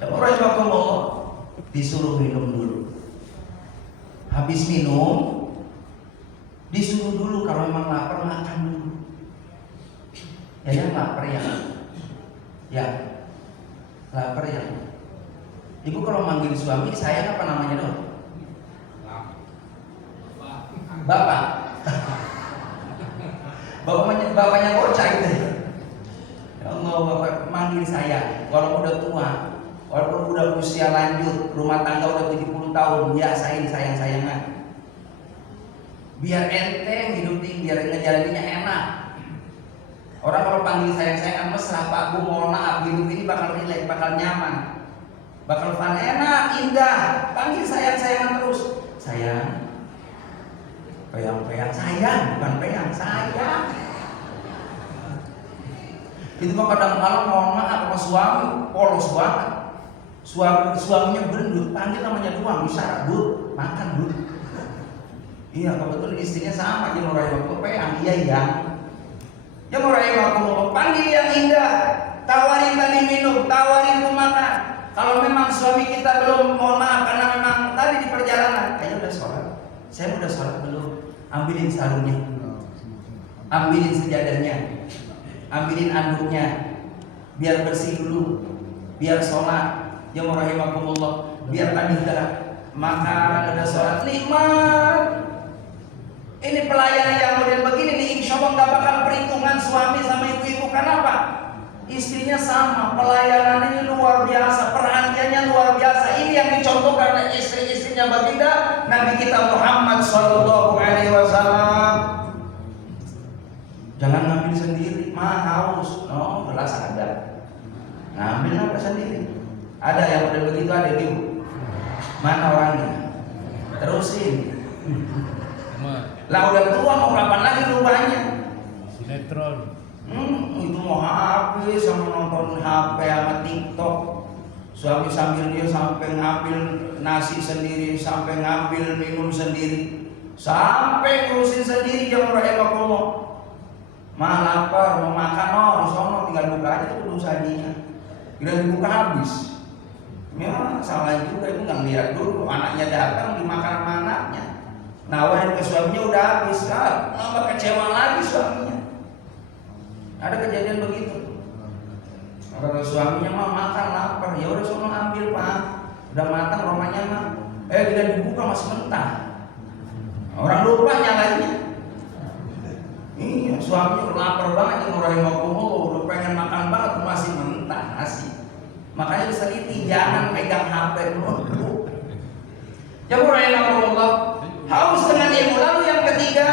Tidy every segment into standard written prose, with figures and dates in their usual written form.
Rahimakumullah, disuruh minum dulu. Habis minum, disuruh dulu kalau memang lapar makan dulu. Ya yang lapar ya, ya lapar ya. Ibu kalau manggil suami saya apa namanya dong? Bapak. Bapaknya bocah gitu. Ya Allah, bapak manggil saya. Walaupun udah tua, walaupun udah usia lanjut, rumah tangga udah 70 tahun, biasain sayang-sayangan. Biar enteng hidup ini, biar ngejalaninnya enak. Orang kalau panggil sayang-sayangan mesra, Pak Bu, mohon maaf, hidup ini bakal rileks, bakal nyaman, bakal fun, enak, indah. Panggil sayang-sayangan terus. Sayang, peyang-peyang, sayang, bukan peyang, sayang. Itu kok kadang-kadang mohon maaf sama suami, polos banget. Suaminya berendut, panggil namanya doang, bisa, Bu, makan, Bu. Iya, kebetulan istrinya sama aja Rahimahullah, peyang, iya iya. Ya Rahimahullah, panggil yang indah, tawarin tadi minum, tawarin tuh makan. Kalau memang suami kita belum, mohon maaf karena memang tadi di perjalanan, kayaknya udah sholat. Saya udah sholat belum? Ambilin sarungnya, ambilin sejadahnya, ambilin anduknya, biar bersih dulu, biar sholat. Ya Rahimahullah, biar tadi udah makan, udah sholat, nikmat. Ini pelayan yang model begini nih, insya Allah gak bakal perhitungan suami sama ibu-ibu. Kenapa? Istrinya sama, pelayanan ini luar biasa, perhatiannya luar biasa. Ini yang dicontohkan oleh istri-istrinya baginda Nabi kita Muhammad SAW. Jangan ngambil sendiri, haus. Oh, gelas ada. Ngambil apa sendiri? Ada yang model begitu, ada ibu. Mana orangnya? Terusin. Lah udah tua mau kapan lagi rubahnya? Sinetron. Itu mau habis sama nonton HP sama TikTok. Suami sambil dia sampai ngambil nasi sendiri, sampai ngambil minum sendiri, sampai ngurusin sendiri jam Rahimahullah. Mah lapar mau makan, di sono tinggal buka aja tuh dulu sajinya. Kira dibuka habis. Ya salah juga, itu nggak lihat dulu anaknya datang dimakan sama anaknya. Nawarin ke suaminya udah habis, kan nambah kecewa lagi suaminya. Ada kejadian begitu. Kata suaminya mah makan lapar, ya udah sono ambil Pak, udah matang romanya mah, tidak dibuka masih mentah. Orang lupa nyalainnya. Iya, suaminya lapar banget, Rahimahullah, udah pengen makan banget masih mentah nasi. Makanya diseliti, jangan pegang HP dulu. Ya Rahimahullah. Haus dengan ilmu. Lalu yang ketiga,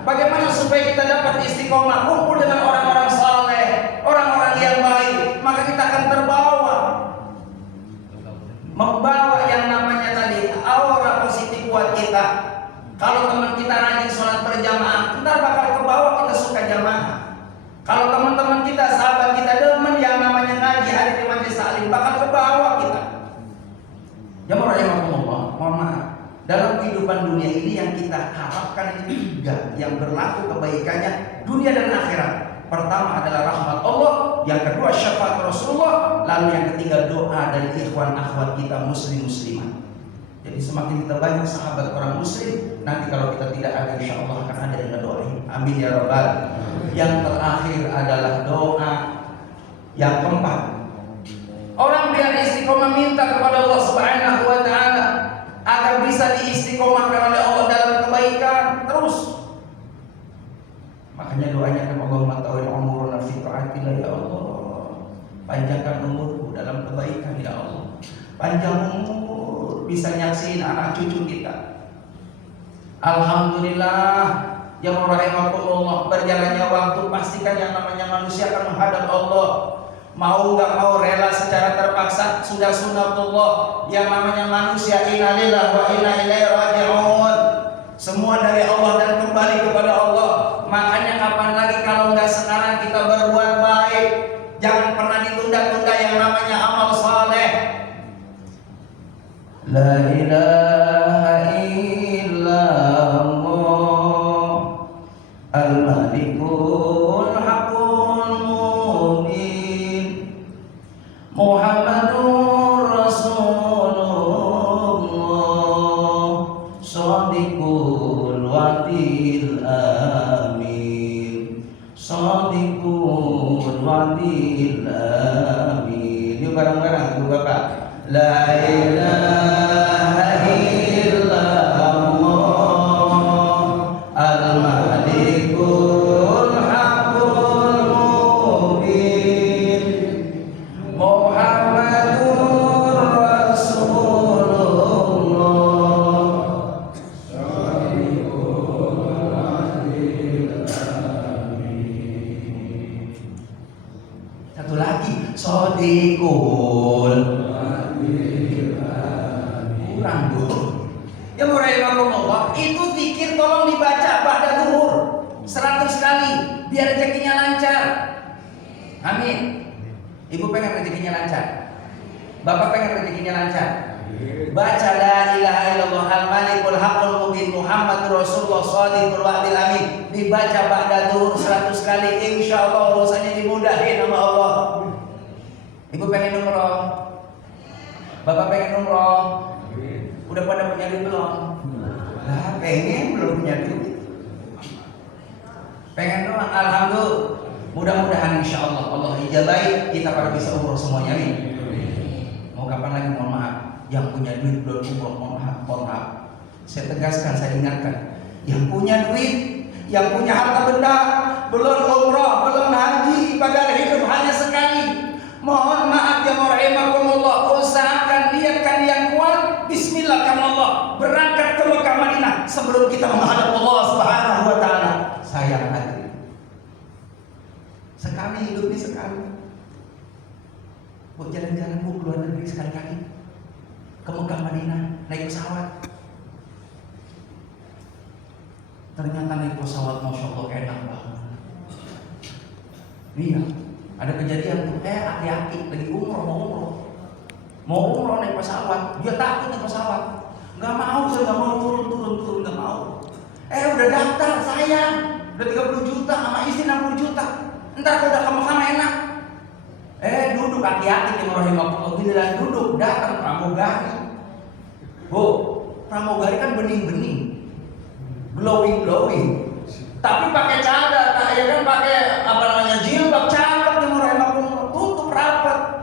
bagaimana supaya kita dapat istiqomah, kumpul dengan orang-orang saleh, orang-orang yang baik, maka kita akan terbawa, membawa yang namanya tadi aura positif buat kita. Kalau teman kita rajin sholat berjamaah, ntar bakal kebawa kita suka jamaah. Kalau teman-teman kita, sahabat kita demen yang namanya ngaji hari di majelis taklim, bakal kebawa kita. Ya Rahimahullah, mohon maaf. Dalam kehidupan dunia ini yang kita harapkan ini tiga yang berlaku kebaikannya dunia dan akhirat. Pertama adalah rahmat Allah, yang kedua syafaat Rasulullah, lalu yang ketiga doa dari ikhwan akhwat kita muslim-muslimah. Jadi semakin kita banyak sahabat orang muslim, nanti kalau kita tidak ada insya Allah akan ada yang ngedoain. Amin ya rabbal. Yang terakhir adalah doa. Yang keempat, orang biar istiqomah minta kepada Allah Subhanahu wa taala agar bisa diistiqomahkan oleh Allah dalam kebaikan terus. Makanya doanya kan Allahumma tawil umuruna fi ta'atillah ya Allah. Panjangkan umurku dalam kebaikan ya Allah. Panjang umur bisa nyaksiin anak cucu kita. Alhamdulillah ya Rahimahullah, berjalannya waktu pastikan yang namanya manusia akan menghadap Allah. Mau nggak mau rela secara terpaksa, sudah sunatullah. Yang namanya manusia inna lillahi wa inna ilaihi raji'un. Semua dari Allah dan kembali kepada Allah. Makanya kapan lagi kalau nggak sekarang kita berbuat baik, jangan pernah ditunda-tunda yang namanya amal saleh. La ilaha illallah al-malikul haqqul mubin Muhammadur Rasulullah Shadiqul Wadil Amin Shadiqul Wadil Amin. Yuk bareng-bareng Ibu Bapak. La ilaha illallah Al-Malikul Haqqul Mubin Muhammadur Rasulullah. Satu lagi, Shadiqul. Kurang dulu. Ya murahimahumullah, itu zikir tolong dibaca ba'da zuhur 100 kali biar rezekinya lancar. Amin. Ibu pengen rezekinya lancar, Bapak pengen rezekinya lancar. Baca la ilaha illallah al-malikul haqqul mubin Muhammadur Rasulullah shadiqul wa'dil amin. Dibaca ba'da zuhur 100 kali, insyaallah urusannya dimudahin sama Allah. Ibu pengen umroh, Bapak pengen umroh. Udah pada punya duit belum? Nah, pengen belum punya duit. Pengen doang, alhamdulillah. Mudah-mudahan insya Allah Allah ijabahi kita pada bisa umroh semuanya nih. Mau kapan lagi? Mohon maaf. Yang punya duit belum umroh, mohon maaf. Saya tegaskan, saya ingatkan. Yang punya duit, yang punya harta benda, belum umroh, belum haji, padahal hidup hanya sekali. Mohon maaf ya rahimakumullah, usahakan niatkan yang kuat. Bismillah Allah berangkat ke Mekah Madinah sebelum kita menghadap Allah Subhanahu wa taala. Sayang hati. Sekali hidup ini sekali. Buat jalan-jalan Bu keluar negeri sekali-kali. Ke Mekah Madinah naik pesawat. Ternyata naik pesawat Masya Allah enak banget. Iya, ada kejadian tuh, aki-aki lagi mau umroh naik pesawat, dia takut naik pesawat, nggak mau, saya nggak mau turun, nggak mau. Udah daftar sayang, udah 30 juta sama istri 60 juta, ntar kalau udah ke Mekah enak. Duduk aki-aki nih rahimahullah, giliran duduk datang pramugari. Bu, pramugari kan bening-bening, glowing, tapi pakai cadar, ya kan pakai jilbab cakep nih rahimahullah, tutup rapat.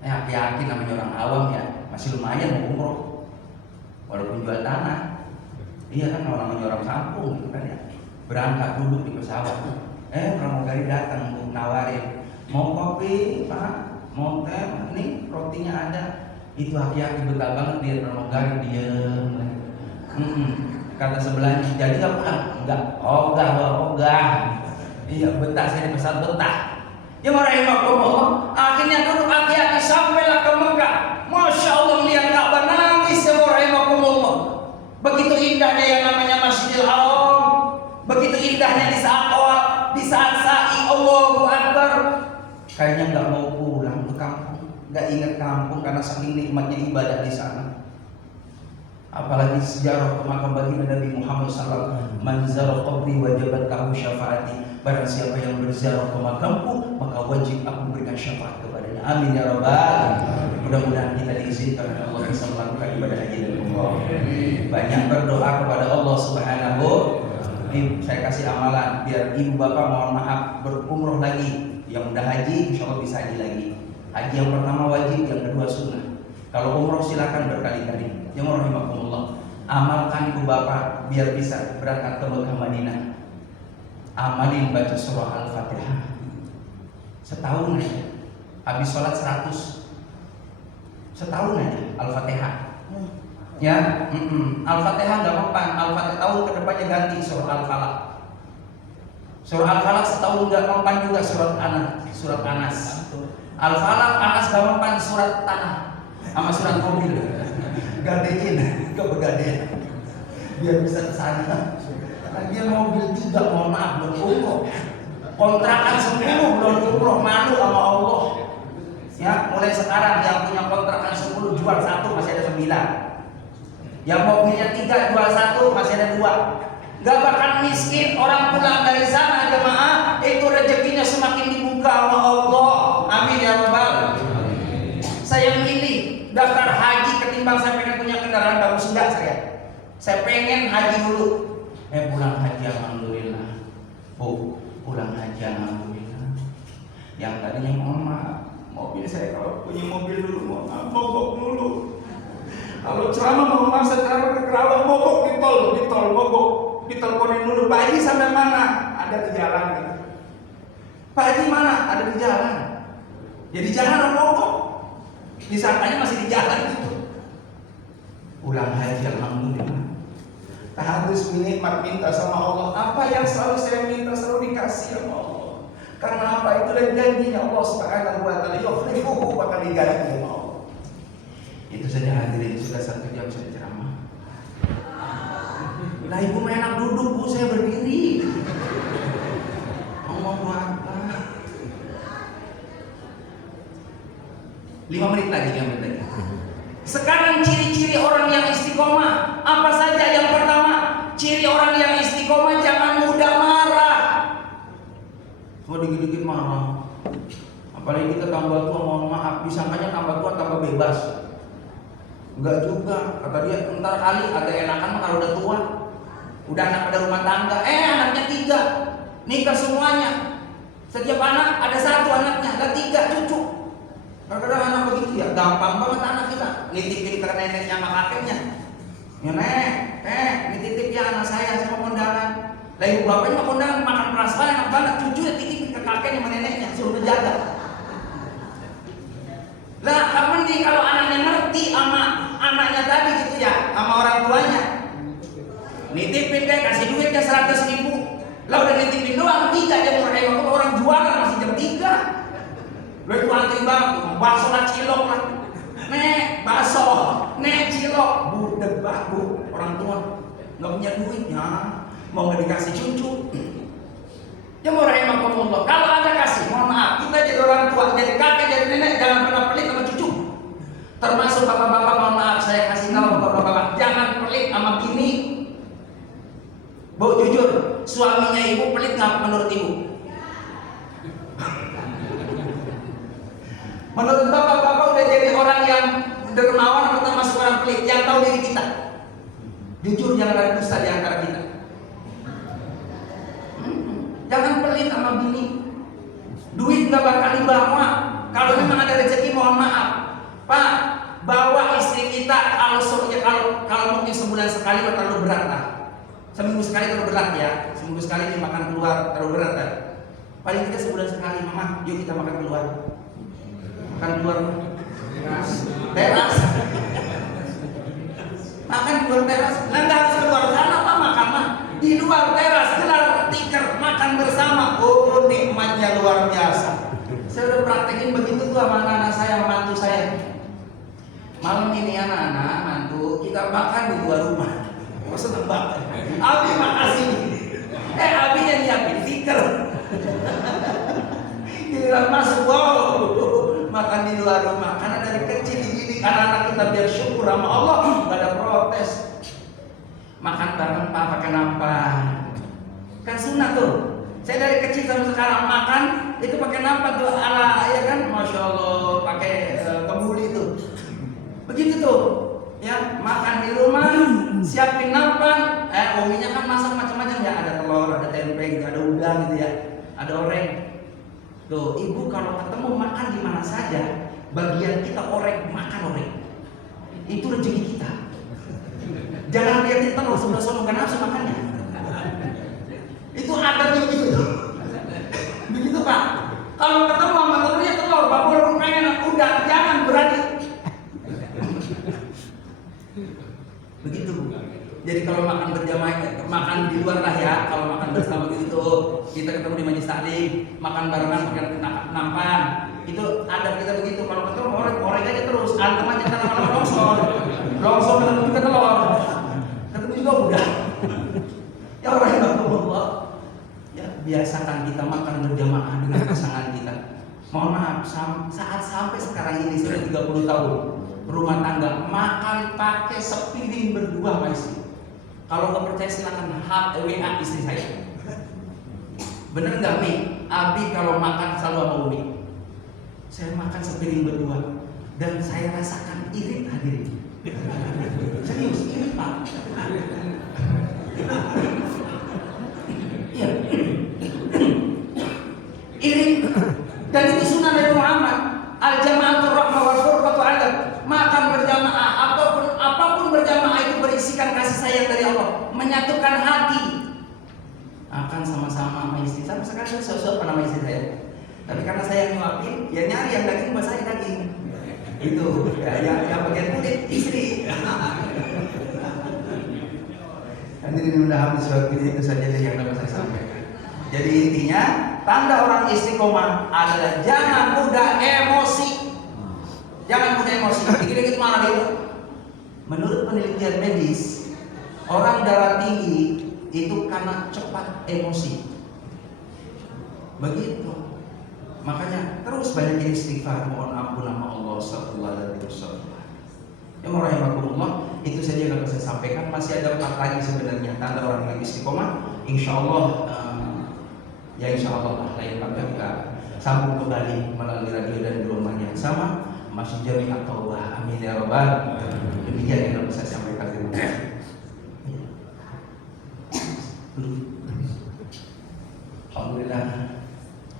Hati-hati namanya orang awam ya, masih lumayan mau umroh walaupun jual tanah. Iya kan namanya orang kampung gitu kan ya. Berangkat duduk di pesawat. Pramugari datang untuk nawarin, mau kopi Pak, mau teh, nih rotinya ada. Itu hati-hati betah banget dia pramugari diem. Kata sebelahnya, jadi nggak pulang? Enggak. Ogah. Iya betah, saya di pesawat betah. Ya rahimahumullah, akhirnya duduk hati-hati sampailah ke Mekah. Masya Allah lihat Ka'bah nangis ya rahimahumullah. Begitu indahnya yang namanya Masjidil Haram, begitu indahnya di saat tawaf, di saat sa'i, Allahu Akbar. Kayaknya nggak mau pulang ke kampung, nggak ingat kampung karena saking nikmatnya ibadah di sana. Apalagi sejarah ke makam baginda Nabi Muhammad SAW. Man zara qabri wajabat lahu syafaati. Barang siapa yang berziarah ke makamku, maka wajib aku berikan syafaat kepadanya. Amin ya rabbal. Mudah-mudahan kita diizinkan oleh Allah bisa melakukan ibadah haji dan umrah. Banyak berdoa kepada Allah Subhanahu. Ini saya kasih amalan biar ibu bapak mohon maaf berumroh lagi. Yang udah haji, insya Allah bisa haji lagi. Haji yang pertama wajib, yang kedua sunnah. Kalau umroh silakan berkali-kali. Ya rahimakumullah. Amalkan ibu bapak biar bisa berangkat ke Mekah Madinah. Amalin baca surah Al-Fatihah setahun aja. Habis sholat 100 setahun aja Al-Fatihah. Ya, Al-Fatihah nggak mempan. Al-Fatihah tahun kedepannya ganti surah Al-Falaq. Surah Al-Falaq setahun nggak mempan juga surat Anas. Al-Falaq Anas nggak mempan surat tanah sama surat mobil. Gadein, kebegadean biar bisa kesana. Dia mobil juga, mohon maaf, belum umroh. Kontrakan 10 belum umroh, malu sama Allah. Ya, mulai sekarang yang punya kontrakan 10 jual 1 masih ada 9. Yang mobilnya 3 jual 1 masih ada 2. Gak bakal miskin orang pulang dari sana jemaah, itu rezekinya semakin dibuka sama Allah. Amin ya rabbal. Saya milih ketimbang saya pengen punya kendaraan bagus, enggak saya. Saya pengen haji dulu. Pulang haji alhamdulillah. Bu, pulang haji alhamdulillah. Yang tadinya mohon maaf, mobil saya kalau punya mobil dulu mohon maaf, mogok dulu. Kalau ceramah mohon maaf, saya ceramah ke Kerawang, mogok di tol, mogok. Diteleponin dulu, Pak Haji sampai mana? Ada di jalan gitu. Pak Haji mana? Ada di jalan. Jadi jalan mogok. Disangkanya masih di jalan gitu. Pulang haji alhamdulillah. Tahadus minta sama Allah. Apa yang selalu saya minta selalu dikasih sama Allah. Karena apa? Itulah janjinya Allah Subhanahu wa taala. Yukhlifuhu, bakal diganti sama Allah. Itu saja hadirin, sudah 1 jam saya ceramah. Lah ibu enak duduk, Bu, saya berdiri. Ngomong apa? 5 menit lagi. Sekarang ciri-ciri orang yang istiqomah apa saja? Yang pertama, ciri orang yang istiqomah jangan mudah marah. Cuma dikit-dikit marah. Apalagi kita tambah tua, mohon maaf, disangkanya tambah tua tambah bebas. Enggak juga, kata dia, ntar kali agak enakan mah kalau udah tua. Udah anak pada rumah tangga, anaknya 3, nikah semuanya. Setiap anak ada 1 anaknya, ada 3 cucu. Kadang-kadang anak begitu ya, gampang banget anak kita nitipin ke neneknya sama kakeknya. Ya nek, nitip ya anak saya mau kondangan. Lah ibu bapaknya mau kondangan, makan prasmanan enak banget, cucunya titipin ke kakeknya sama neneknya, suruh menjaga. Lah kapan nih kalau anaknya ngerti sama anaknya tadi gitu ya, sama orang tuanya. Nitipin deh, kasih duit deh 100.000. Lah udah nitipin doang 3 dia mulai orang jualan masih jam 3. Lo itu antri banget, bakso lah cilok lah. Nek, bakso, nek cilok, budek baku. Orang tua nggak punya duitnya, mau nggak dikasih cucu. Ya mau rahimakumullah. Kalau ada kasih, mohon maaf, kita jadi orang tua, jadi kakek, jadi nenek, jangan pernah pelit sama cucu. Termasuk bapak-bapak, mohon maaf, saya kasih tahu bapak-bapak, jangan pelit sama bini. Bu, jujur, suaminya ibu pelit nggak menurut ibu? Menurut bapak-bapak udah jadi orang yang dermawan atau termasuk orang pelit yang tahu diri kita? Jujur, jangan ada dusta di antara kita. Jangan pelit sama bini. Duit nggak bakal dibawa. Kalau memang ada rezeki, mohon maaf, Pak, bawa istri kita. Kalau mungkin sebulan sekali terlalu berat lah. Seminggu sekali terlalu berat ya. Seminggu sekali dia makan keluar terlalu berat kan. Paling tidak sebulan sekali, Mama, yuk kita makan keluar. Makan keluar teras. Makan keluar teras. Nah, nggak harus keluar sana, Pak, makan mah di luar teras, gelar tikar, makan bersama. Oh, nikmatnya luar biasa. Saya udah praktekin begitu tuh sama anak-anak saya, mantu saya. Malam ini anak-anak, mantu, kita makan di luar rumah. Oh, seneng banget. Abi makasih. Abi yang nyiapin tikar. Giliran masuk, wow, makan di luar rumah. Karena dari kecil dididik anak-anak kita biar syukur sama Allah, nggak ada protes. Makan bareng Pak pakai nampan. Kan sunat tuh. Saya dari kecil sampai sekarang makan itu pakai nampan tuh ala ya kan, masya Allah, pakai kembuli itu. Begitu tuh. Ya, makan di rumah, siapin nampan. Uminya kan masak macam-macam ya, ada telur, ada tempe, gitu, ada udang gitu ya, ada oreng. Tuh, ibu kalau ketemu makan di mana saja, bagian kita oreng, makan oreng. Itu rezeki kita. Jangan lihat telur sebelah sono, gak nafsu makannya. Itu adatnya begitu. Begitu Pak. Kalau ketemu sama telurnya telur, bapak pengen udah, jangan berani. Begitu. Jadi kalau makan berjamaah, makan di luar lah ya. Kalau makan bersama gitu, kita ketemu di majelis taklim, makan barengan pakai nampan. Itu adab kita begitu. Kalau ketemu orek aja terus, antem aja tanah longsor ketemu juga telur, ketemu juga udah. Ya rahimahullah. Ya biasakan kita makan berjamaah dengan pasangan kita. Mohon maaf, saat sampai sekarang ini sudah 30 tahun. Rumah tangga makan pakai sepiring berdua sama istri. Kalau nggak percaya silakan WA istri saya. Bener nggak Mi? Abi kalau makan selalu sama Umi. Saya makan sepiring berdua dan saya rasakan irit hadirin. Serius, ini Pak. Iya. Iring. Dan itu sunnah dari Muhammad. Al-jama'atul rahmah wal furqatu adab. Makan berjamaah, apapun berjamaah itu berisikan kasih sayang dari Allah, menyatukan hati. Akan sama-sama sama istri. Sampai sekarang saya suap nama istri saya. Tapi karena saya nyuapin, ya nyari yang daging basahin daging. Itu, ya, yang bagian kulit istri. Nanti mudah habis waktu itu saja yang dapat saya sampaikan. Jadi intinya, tanda orang istiqomah adalah jangan mudah emosi. Jangan mudah emosi. Dikit-dikit marah itu. Menurut penelitian medis, orang darah tinggi itu karena cepat emosi. Begitu. Makanya terus banyak istighfar, mohon ampun nama Allah, astagfirullahaladzim. Ya rahimakumullah, itu saja yang bisa saya sampaikan. Masih ada 4 lagi sebenarnya tanda orang yang istiqomah. Insyaallah lah lain waktu kita sambung kembali melalui radio dan gelombang yang sama. Masih Jami'at Taubah. Amin ya rabbal. Demikian yang bisa saya sampaikan. Terima kasih. Alhamdulillah.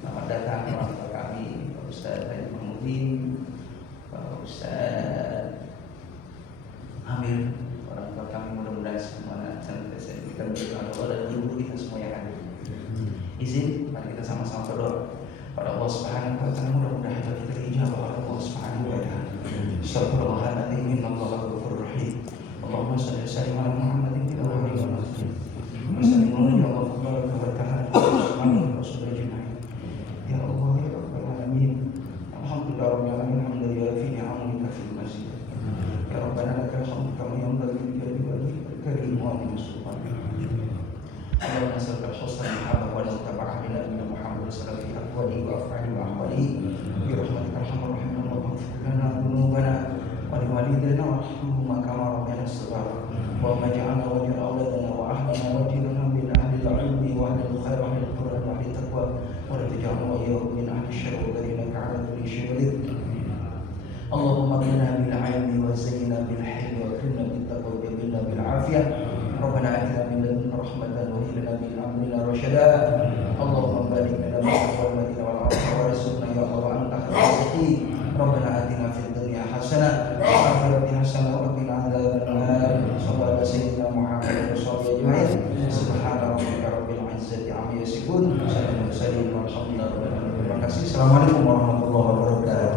Selamat datang orang tua kami, Pak Ustaz Haji Mahmudin, Pak Ustaz Amir, orang tua kami, mudah-mudahan semua senantiasa diberikan berkah Allah dan guru kita semua yang hadir. Izin, mari kita sama-sama berdoa pada Allah Subhanahu wa taala, mudah-mudahan kita dijabah oleh Allah Subhanahu wa taala. Astagfirullahaladzim, innallaha ghafurur rahim. Allahumma shalli ala Muhammadin wa ala alihi wa sahbihi. Wassalamualaikum warahmatullahi wabarakatuh. Ya Allah ya Rabbal alamin. Alhamdulillah rabbil alamin, alhamdulillah fi ni'amika fil masjid. Ya Rabbana lakal hamdu kama yanbaghi li wajhikal karim wa li sultanik. Allahumma salli ala Muhammad wa tabarak min nabiyina Muhammad sallallahu alaihi aqwali wa af'ali wa ahwali bi rahmatika arhamar rahimin. Allahumma ighfir lana dhunubana wa li walidayna warhamhuma kama rabbayana shaghira. Wa maj'alna wa ja'al awladana wa ahlana wa jirana min ahli al-'ilmi wa ahli al-khair wa ahli al-qur'an wa ahli at-taqwa wa la taj'alna wa iyyahum min ahli ash-sharri alladhina ka'ala kulli shay'in qadir. Allahumma qina bil 'ilmi wa zayyina bil hilmi wa qina bit taqwa wa qina bil 'afiyah. Rabbana atina min ladunka rahmatan wa hib lana min amrina rashada. Allahumma barik lana fi al-madinah wal ardh wa rizqna ya Allah wa anta khayrul. Rabbana atina fid dunya hasanah wa fil akhirati hasanah wa qina adzabannar. Sallallahu sayyidina Muhammad wa sallallahu alaihi wasallam. Subhana rabbika rabbil izzati amma yasifun. Salamun alhamdulillahi rabbil alamin. Terima kasih. Assalamualaikum warahmatullahi wabarakatuh.